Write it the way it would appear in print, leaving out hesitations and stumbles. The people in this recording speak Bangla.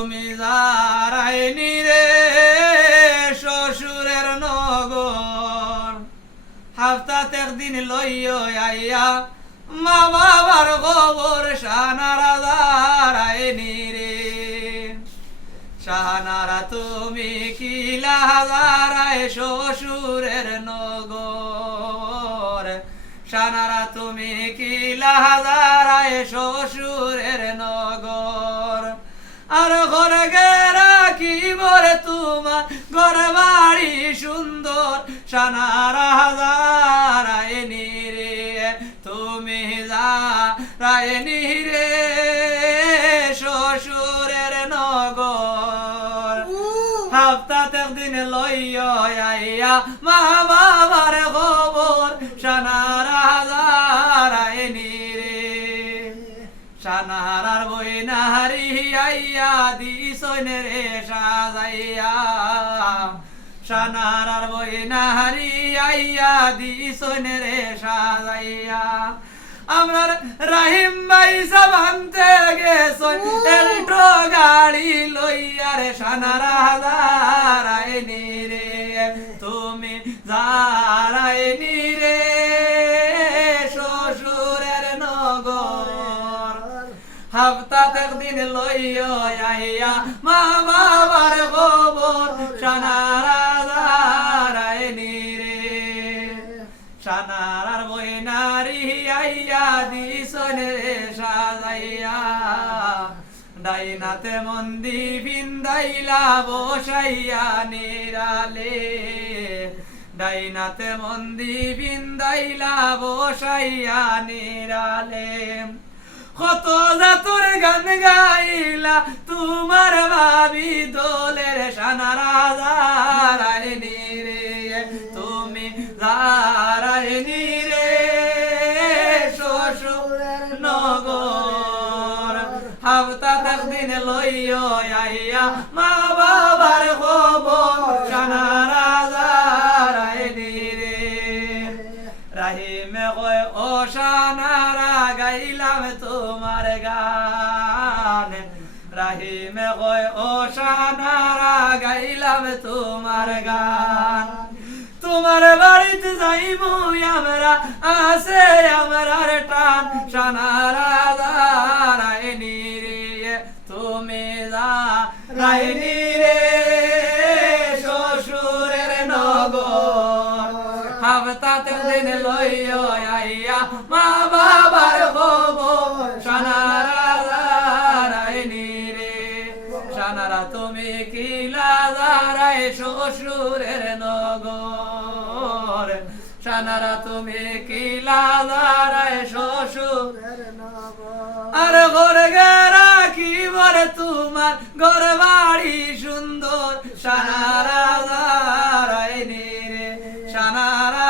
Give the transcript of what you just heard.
তুমি যারাইনি রে শ্বশুরের নগর হাফতাত একদিন লইয় আইয়া মা বাবার খবর শানারা যারাইনি রে শানারা তুমি কিলা যারাই শ্বশুরের নগর শানারা তুমি কিলা যারাই শ্বশুরের নগর আর ঘরে গেরা কি বলে তোমার ঘর বাড়ি সুন্দর শানারা যারাইনি রে তুমি যারাইনি রে শ্বশুরের নগর হাফতাত একদিন লইয় আইয়া মা বাবার খবর শানারা যারাইনি রে শানারার বই নাহারি আইয়া দিছইন রে সাজাইয়া শানারার বই নাহারি আইয়া দিছইন রে সাজাইয়া আমরার রাহিম ভাই সাবানতে গেছই এল্টো গাড়ি লইয়া রে শানারা যারাইনি রে তুমি যারাইনি রে শ্বশুরের নগর হাফতাত একদিন লইয় আইয়া মা বাবার খবর শানারা যারাইনি রে শানারার বই নারী আইয়া দিছইন রে সাজাইয়া ডাইনাতে মন্দি বিন্দাইলা বসাইয়া নিরালে ডাইনাতে মন্দি বিন্দাইলা বসাইয়া নিরালে কত জাতুর গান গাইলা তোমার ভাবি দোলের শানারা যারাইনি রে তুমি যারাইনি রে শ্বশুরের নগর হাফতাত একদিন লইয় আইয়া মা বাবার খবর শানারা যারাইনি রে রাহিমে কয় ও শানারা গাইলাম তোমার গান রাহিমে কয় ও শানারা গাইলাম তোমার গান তোমার বাড়িতে যাইব আমরা আছে আমরার টান শানারা যারাইনি রে তুমি যারাইনি রে শ্বশুরের নগর হাফতাত দিন লইয় আইয়া মা বাবার খবর শানারা যারাইনি রে শানারা তুমি কিলা যারাই শ্বশুরের নগর শানারা তুমি কিলা যারাই শ্বশুরের নগর আর ঘরে গেরা কি বলে তোমার ঘর বাড়ি সুন্দর শানারা যারাইনি রে শানারা